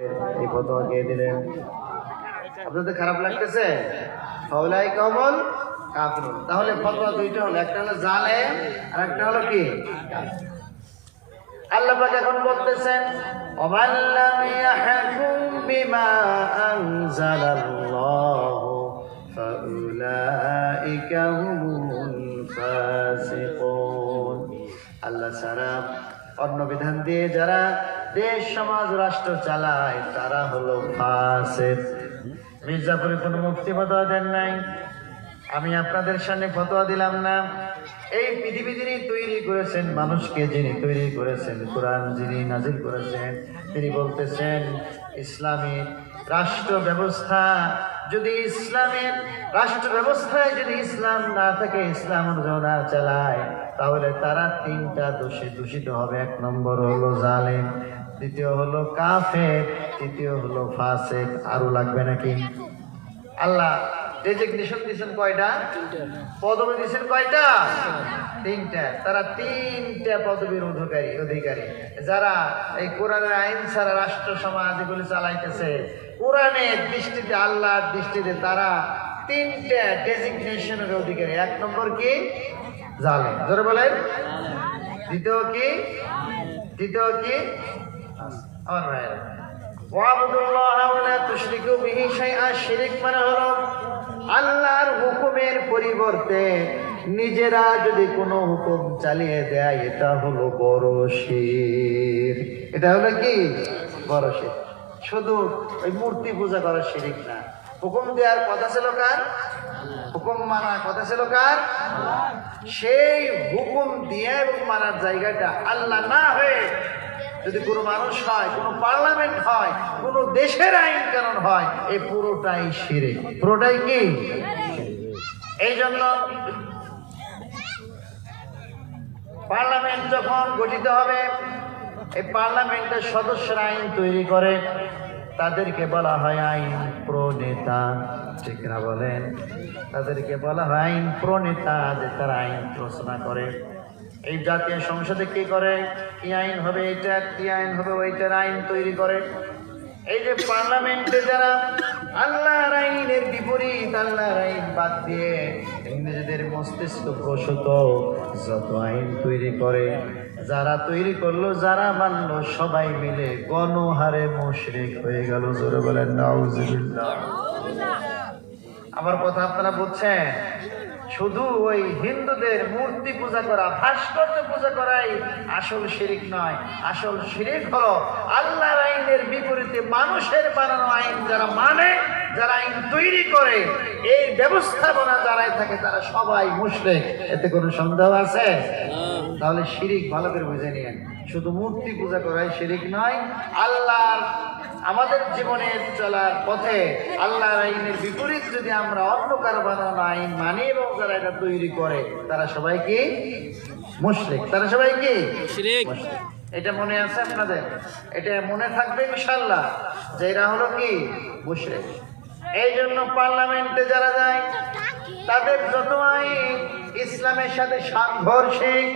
এই ফতোয়া কে দিলেন? আপনাদের খারাপ লাগতেছে? হাওলাই কবল কাফিরুন। তাহলে ফতোয়া দুইটা হলো, একটা হলো জালেম আর একটা হলো কি? আল্লাহ পাক এখন বলতেছেন ওয়ামান লাম ইয়াহকুম বিমা আনজালাল্লাহু ফাউলাইকা হুমুল ফাসিকুন। আল্লাহ ছাড়া অন্য বিধান দিয়ে যারা দেশ সমাজ রাষ্ট্র চালায় তারা হলো ফাসিক। মির্জাপুরে কোনো মুফতি ফতোয়া দেন নাই, আমি আপনাদের সামনে ফতোয়া দিলাম না। এই পৃথিবী যিনি তৈরি করেছেন, মানুষকে যিনি তৈরি করেছেন, কোরআন যিনি নাজিল করেছেন, তিনি বলতেছেন ইসলামী রাষ্ট্র ব্যবস্থা যদি ইসলামের রাষ্ট্র ব্যবস্থায় যদি ইসলাম না থাকে, ইসলাম না চালায়, তাহলে তারা তিনটা দোষে দূষিত হবে। এক নম্বর হলো জালেম, দ্বিতীয় হলো কাফের, তৃতীয় হলো ফাসিক। আরো লাগবে নাকি? আল্লাহ ডেজিগনেশন দিয়েছেন কয়টা? পদবি দিয়েছেন কয়টা? তিনটা। তারা তিনটা পদবীর অধিকারী যারা এই কোরআনের আইন ছাড়া রাষ্ট্র সমাজ এগুলি চালাইতেছে। কোরআনের দৃষ্টিতে, আল্লাহর দৃষ্টিতে তারা তিনটা ডেজিগনেশনের অধিকারী। এক নম্বর কি? জালেম। ধরে বলেন। দ্বিতীয় কি? দ্বিতীয় কি? আমার ভাইয়েরা, ওয়াবুদুল্লাহ ওয়ালা তুশরিকু বিহি শাইআ। শিরক মানে হলো আল্লাহর হুকুমের পরিবর্তে নিজেরা যদি কোনো হুকুম চালিয়ে দেয়, এটা হলো বড় শিরক। এটা হলো কি? বড় শিরক। শুধু ওই মূর্তি পূজা করার শিরক না, হুকুম দেওয়ার কথা ছিল কার? হুকুম মানার কথা ছিল কার? সেই হুকুম দিয়ে মানার জায়গাটা আল্লাহ না হয়ে যদি কোনো মানুষ হয়, কোনো পার্লামেন্ট হয়, কোনো দেশের আইন কানুন হয়, এই পুরোটাই শিরক। পুরোটাই কি? এই জন্য পার্লামেন্ট যখন গঠিত হবে, এই পার্লামেন্টের সদস্যরা আইন তৈরি করে, তাদেরকে বলা হয় আইন প্রণেতা। ঠিক না বলেন? তাদেরকে বলা হয় আইন প্রণেতা, যে তারা আইন রচনা করে। এই জাতীয় সংসদে কি করে? কি আইন হবে এটা, কি আইন হবে ওইটার আইন তৈরি করে। এই যে পার্লামেন্টে যারা আল্লাহর আইনের বিপরীত, আল্লাহর আইন বাদ দিয়ে নিজেদের মস্তিষ্ক প্রসূত যত আইন তৈরি করে, যারা তৈরি করলো, যারা মানলো, সবাই মিলে গণহারে মুশরিক হয়ে গেল। জোরে বলেন নাউজুবিল্লাহ। আমার কথা আপনারা বুঝছেন? শুধু ওই হিন্দুদের মূর্তি পূজা করা, ভাস্কর্য পূজা করাই আসল শিরক নয়। আসল শিরক হলো আল্লাহর আইনের বিপরীতে মানুষের বানানো আইন যারা মানে, যারা আইন তৈরি করে, এই ব্যবস্থাপনা যারাই থাকে, তারা সবাই মুশরিক। এতে কোনো সন্দেহ আছে? তাহলে শিরক ভালো করে বুঝে নিয়েন। শুধু মূর্তি পূজা করাই শিরক নয়। আল্লাহর আমাদের জীবনের চলার পথে আল্লাহর আইনের বিপরীত যদি আমরা অন্য কারো বানানো আইন মানি এবং যারা এটা তৈরি করে, তারা সবাই কি? মুশরিক। তারা সবাই কি? মুশরিক। এটা মনে আছে আপনাদের? এটা মনে থাকবে ইনশাআল্লাহ যে এরা হলো কি? মুশরিক। এই জন্য পার্লামেন্টে যারা যায়, তাদের যত আইন ইসলামের সাথে সাংঘর্ষিক,